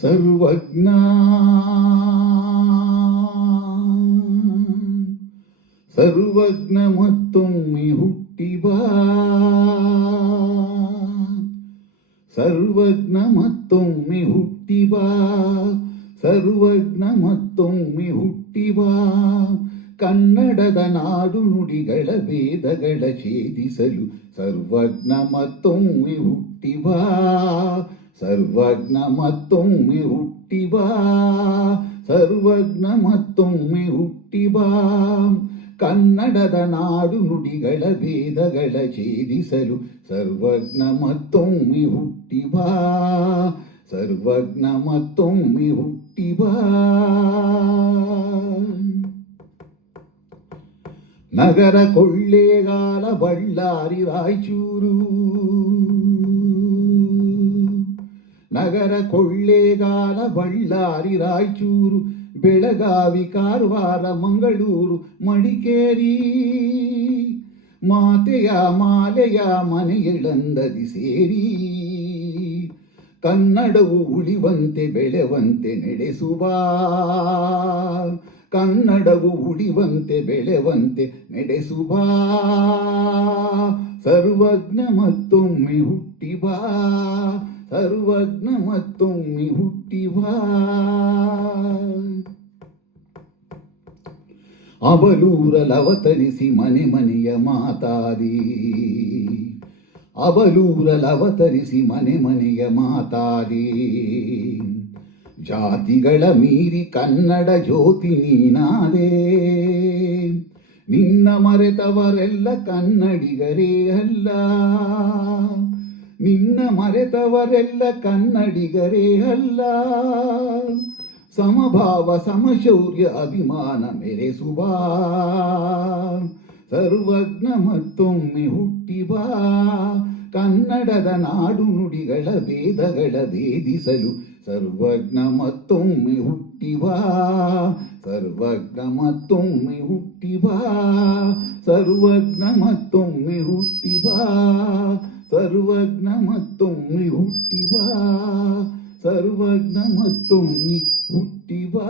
ಸರ್ವಜ್ಞ ಸರ್ವಜ್ಞ ಮತ್ತೊಮ್ಮೆ ಹುಟ್ಟಿ ಬಾ ಸರ್ವಜ್ಞ ಮತ್ತೊಮ್ಮೆ ಹುಟ್ಟಿ ಬಾ ಸರ್ವಜ್ಞ ಮತ್ತೊಮ್ಮೆ ಹುಟ್ಟಿ ಬಾ ಕನ್ನಡದ ನಾಡು ನುಡಿಗಳ ವೇದಗಳ ಛೇದಿಸಲು ಸರ್ವಜ್ಞ ಮತ್ತೊಮ್ಮೆ ಹುಟ್ಟಿವ, ಸರ್ವಜ್ಞ ಮತ್ತೊಮ್ಮೆ ಹುಟ್ಟಿವ, ಸರ್ವಜ್ಞ ಮತ್ತೊಮ್ಮೆ ಹುಟ್ಟಿವ. ಕನ್ನಡದ ನಾಡು ನುಡಿಗಳ ವೇದಗಳ ಛೇದಿಸಲು ಸರ್ವಜ್ಞ ಮತ್ತೊಮ್ಮೆ ಹುಟ್ಟಿವ, ಸರ್ವಜ್ಞ ಮತ್ತೊಮ್ಮೆ ಹುಟ್ಟಿವ. ನಗರ ಕೊಳ್ಳೇಗಾಲ ಬಳ್ಳಾರಿ ರಾಯಚೂರು. ನಗರ ಕೊಳ್ಳೇಗಾಲ ಬಳ್ಳಾರಿ ರಾಯಚೂರು, ಬೆಳಗಾವಿ, ಕಾರವಾರ, ಮಂಗಳೂರು, ಮಡಿಕೇರಿ. ಮಾತೆಯ ಮಾಲೆಯ ಮನೆಯಳಂದದಿ ಸೇರಿ. ಕನ್ನಡವು ಉಳಿವಂತೆ ಬೆಳೆವಂತೆ ನಡೆಸುವ. ಕನ್ನಡವು ಉಳಿವಂತೆ ಬೆಳೆವಂತೆ ನಡೆಸುವ. ಸರ್ವಜ್ಞ ಮತ್ತೊಮ್ಮೆ ಹುಟ್ಟಿ ಬಾ ಸರ್ವಜ್ಞ ಮತ್ತೊಮ್ಮೆ ಹುಟ್ಟಿವ. ಅವಲೂರಲವತರಿಸಿ ಮನೆ ಮನೆಯ ಮಾತಾಡಿ ಅವಲೂರಲವತರಿಸಿ ಮನೆ ಮನೆಯ ಮಾತಾಡಿ ಜಾತಿಗಳ ಮೀರಿ ಕನ್ನಡ ಜ್ಯೋತಿ ನೀನಾದೆ. ನಿನ್ನ ಮರೆತವರೆಲ್ಲ ಕನ್ನಡಿಗರೇ ಅಲ್ಲ. ನಿನ್ನ ಮರೆತವರೆಲ್ಲ ಕನ್ನಡಿಗರೇ ಅಲ್ಲ. ಸಮಭಾವ, ಸಮಶೌರ್ಯ, ಅಭಿಮಾನ ಮೆರೆಸುವ. ಸರ್ವಜ್ಞ ಮತ್ತೊಮ್ಮೆ ಹುಟ್ಟಿ ಬಾ ಕನ್ನಡದ ನಾಡು ನುಡಿಗಳ ವೇದಗಳ ಭೇದಿಸಲು ಸರ್ವಜ್ಞ ಮತ್ತೊಮ್ಮೆ ಹುಟ್ಟಿವಾ, ಸರ್ವಜ್ಞ ಮತ್ತೊಮ್ಮೆ ಹುಟ್ಟಿವಾ, ಸರ್ವಜ್ಞ ಮತ್ತೊಮ್ಮೆ ಹುಟ್ಟಿವಾ, ಸರ್ವಜ್ಞ ಮತ್ತೊಮ್ಮೆ ಹುಟ್ಟಿವಾ, ಸರ್ವಜ್ಞ ಮತ್ತೊಮ್ಮೆ ಹುಟ್ಟಿ ಬಾ